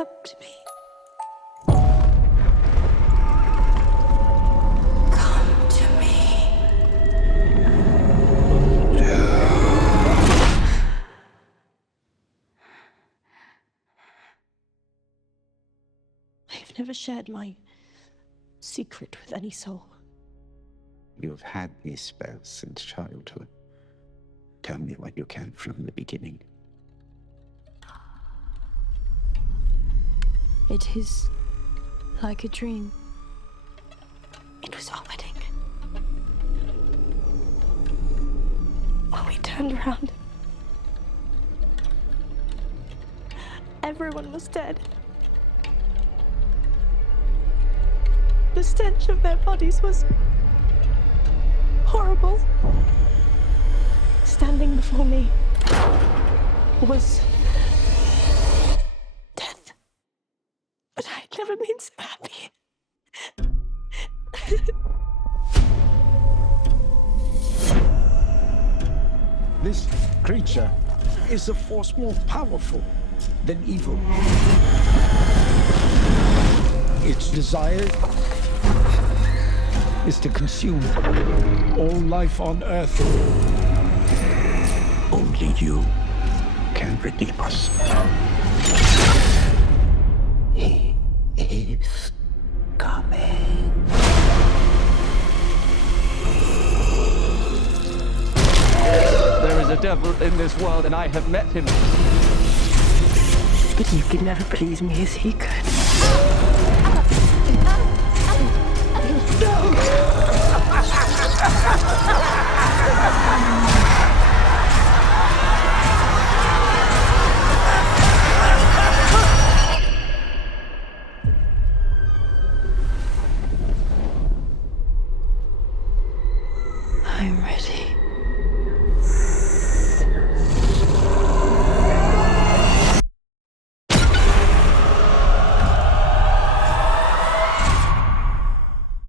Come to me. Come to me. I've never shared my secret with any soul. You've had these spells since childhood. Tell me what you can from the beginning. It is like a dream. It was our wedding. When we turned around, everyone was dead. The stench of their bodies was horrible. Standing before me was death. But I had never been so happy. This creature is a force more powerful than evil. Its desire is to consume all life on Earth. Only you can redeem us. He is coming. There is a devil in this world, and I have met him. But you could never please me as he could. I'm ready.